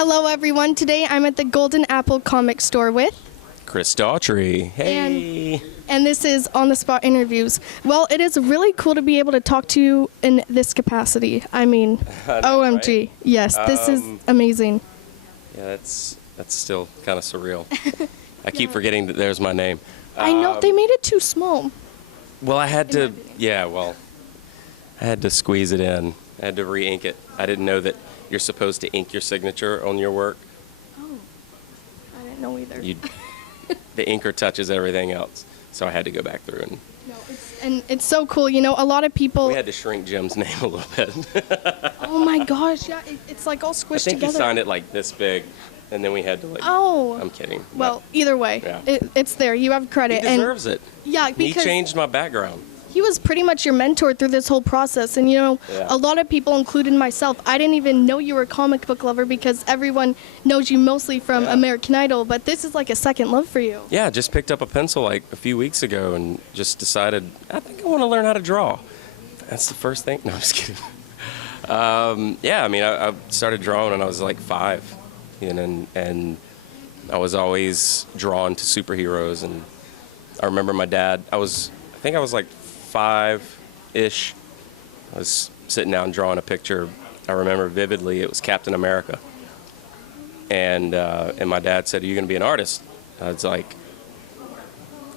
Hello, everyone. Today I'm at the Golden Apple comic store with Chris Daughtry. Hey. And this is On the Spot Interviews. Well, it is really cool to be able to talk to you in this capacity. I mean, OMG. Right? Yes, this is amazing. Yeah, that's still kind of surreal. I keep forgetting that there's my name. I know, they made it too small. Well, I had to squeeze it in. I had to re-ink it. I didn't know that you're supposed to ink your signature on your work. Oh, I didn't know either. The inker touches everything else, so I had to go back through and. No, it's so cool. You know, a lot of people. We had to shrink Jim's name a little bit. Oh my gosh! Yeah, it's like all squished together. I think he signed it like this big, and then we had to like. Oh. I'm kidding. Well, either way, yeah. It's there. You have credit. He deserves it. Yeah, because he changed my background. He was pretty much your mentor through this whole process. And, you know, a lot of people, including myself, I didn't even know you were a comic book lover because everyone knows you mostly from American Idol. But this is like a second love for you. Yeah, just picked up a pencil like a few weeks ago and just decided, I think I want to learn how to draw. That's the first thing. No, I'm just kidding. Yeah, I mean, I started drawing when I was like 5. And I was always drawn to superheroes. And I remember my dad, I think I was like 5-ish. I was sitting down drawing a picture. I remember vividly it was Captain America. And my dad said, "Are you going to be an artist?" I was like,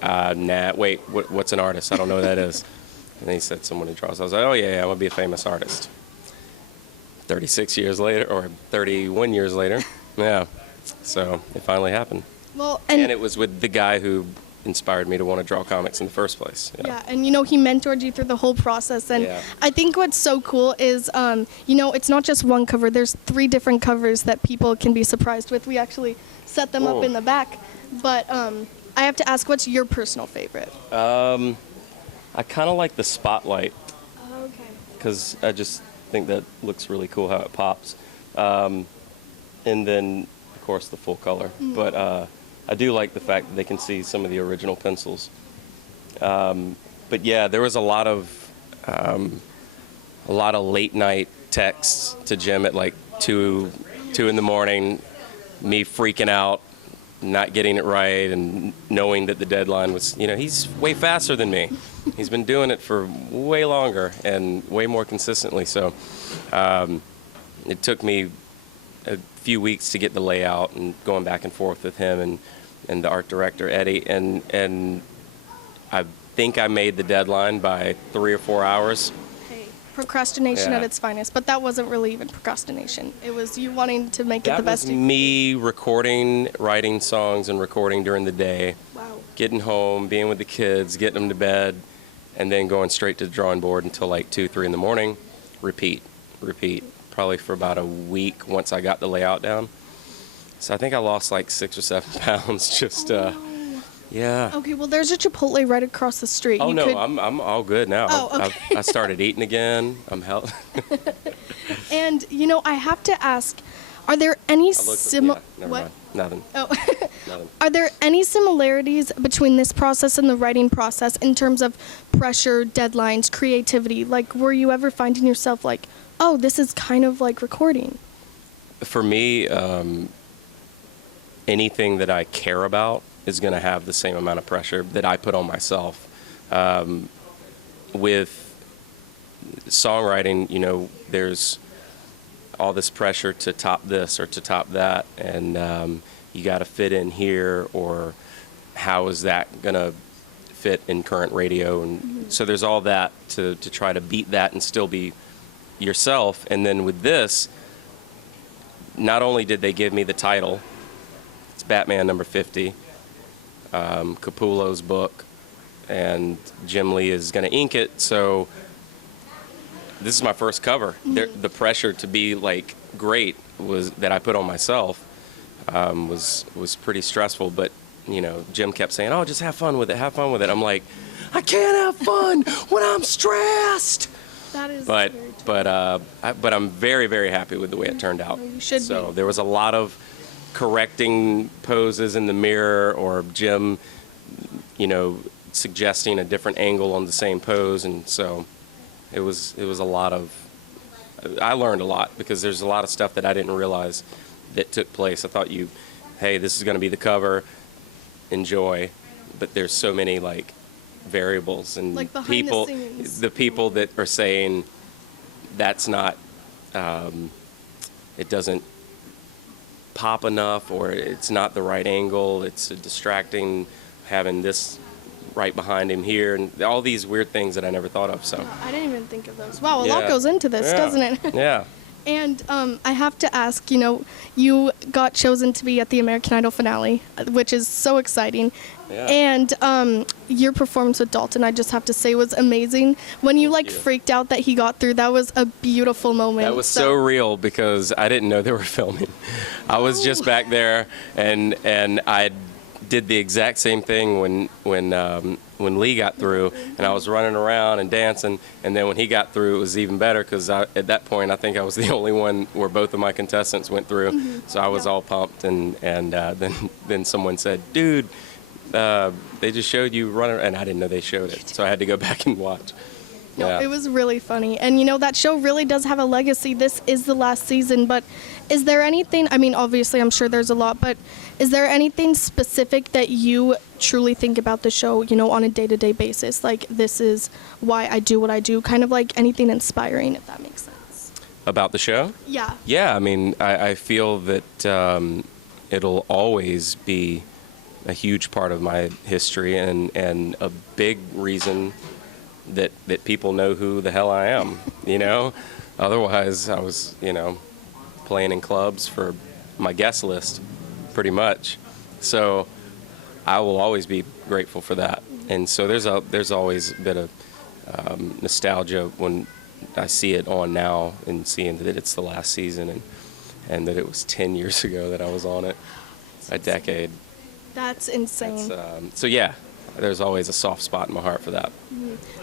nah, wait, what's an artist? I don't know what that is. And he said, "Someone who draws." I was like, "Oh, yeah, I'm going to be a famous artist." 36 years later, or 31 years later, yeah. So it finally happened. Well, and it was with the guy who inspired me to want to draw comics in the first place. Yeah, and you know, he mentored you through the whole process. And I think what's so cool is, you know, it's not just one cover. There's 3 different covers that people can be surprised with. We actually set them up in the back. But I have to ask, what's your personal favorite? I kind of like the spotlight. Oh, okay. Because I just think that looks really cool how it pops. And then, of course, the full color. Mm-hmm. But I do like the fact that they can see some of the original pencils. But yeah, there was a lot of late night texts to Jim at like 2 in the morning, me freaking out, not getting it right, and knowing that the deadline was, you know, he's way faster than me. He's been doing it for way longer and way more consistently. So it took me a few weeks to get the layout and going back and forth with him and the art director, Eddie. And I think I made the deadline by 3 or 4 hours. Hey, procrastination at its finest. But that wasn't really even procrastination. It was you wanting to make it the best. That was me recording, writing songs and recording during the day. Wow. Getting home, being with the kids, getting them to bed, and then going straight to the drawing board until like 2, 3 in the morning. Repeat. Probably for about a week once I got the layout down. So I think I lost like 6 or 7 pounds just, yeah. Okay, well, there's a Chipotle right across the street. Oh, no, I'm all good now. Oh, okay. I started eating again. I'm healthy. And, you know, I have to ask, are there any never mind. Nothing. Oh. Nothing. Are there any similarities between this process and the writing process in terms of pressure, deadlines, creativity? Like, were you ever finding yourself like, oh, this is kind of like recording? For me, anything that I care about is going to have the same amount of pressure that I put on myself. With songwriting, you know, there's all this pressure to top this or to top that, and you got to fit in here, or how is that going to fit in current radio? And so there's all that to try to beat that and still be yourself. And then with this, not only did they give me the title, it's Batman number 50, Capullo's book, and Jim Lee is going to ink it, so this is my first cover. The pressure to be like great that I put on myself was pretty stressful. But you know, Jim kept saying, "Oh, just have fun with it, have fun with it." I'm like, I can't have fun when I'm stressed. That is. But I'm very, very happy with the way it turned out. You should be. There was a lot of correcting poses in the mirror, or Jim, you know, suggesting a different angle on the same pose, and so it was a lot of. I learned a lot because there's a lot of stuff that I didn't realize that took place. I thought hey, this is going to be the cover, enjoy, but there's so many like variables and like people, behind the scenes. the people that are saying that's not, it doesn't pop enough, or it's not the right angle, it's distracting, having this right behind him here, and all these weird things that I never thought of. So No, I didn't even think of those. Wow, a Yeah. lot goes into this, Yeah. doesn't it? Yeah. And I have to ask, you got chosen to be at the American Idol finale, which is so exciting. Yeah. And your performance with Dalton, I just have to say, was amazing. When you Thank you. freaked out that he got through, that was a beautiful moment. That was so real because I didn't know they were filming. I was just back there, and I did the exact same thing when Lee got through, and I was running around and dancing, and then when he got through, it was even better because at that point I think I was the only one where both of my contestants went through, so I was all pumped, and then someone said, "Dude, they just showed you running," and I didn't know they showed it, so I had to go back and watch. No, Yeah. it was really funny. And that show really does have a legacy. This is the last season, but is there anything, I mean, obviously I'm sure there's a lot, but is there anything specific that you truly think about the show, on a day-to-day basis? Like, this is why I do what I do, kind of like anything inspiring, if that makes sense. About the show? Yeah. Yeah, I mean, I feel that it'll always be a huge part of my history and a big reason that people know who the hell I am, Otherwise, I was, playing in clubs for my guest list, pretty much. So I will always be grateful for that. And so there's always a bit of nostalgia when I see it on now and seeing that it's the last season and that it was 10 years ago that I was on it, a decade. That's insane. So yeah, there's always a soft spot in my heart for that.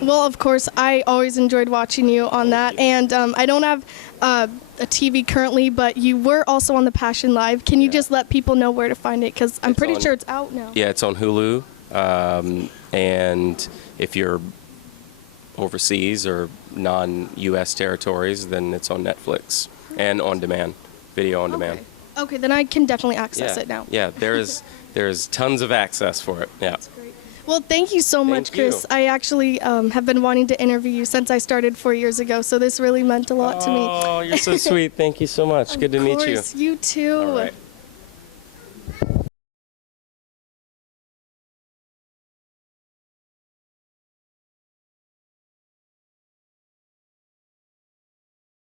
Well, of course, I always enjoyed watching you on that. And I don't have a TV currently, but you were also on the Passion Live. Can you just let people know where to find it? Because I'm pretty sure it's out now. Yeah, it's on Hulu. And if you're overseas or non-U.S. territories, then it's on Netflix and on demand, video on demand. Okay, then I can definitely access Yeah. it now. Yeah, there's tons of access for it. Yeah. That's great. Well, thank you so much, Chris. you. I actually have been wanting to interview you since I started 4 years ago, so this really meant a lot to me. Oh, you're so sweet. Thank you so much. Good to meet you. Of course, you too. All right.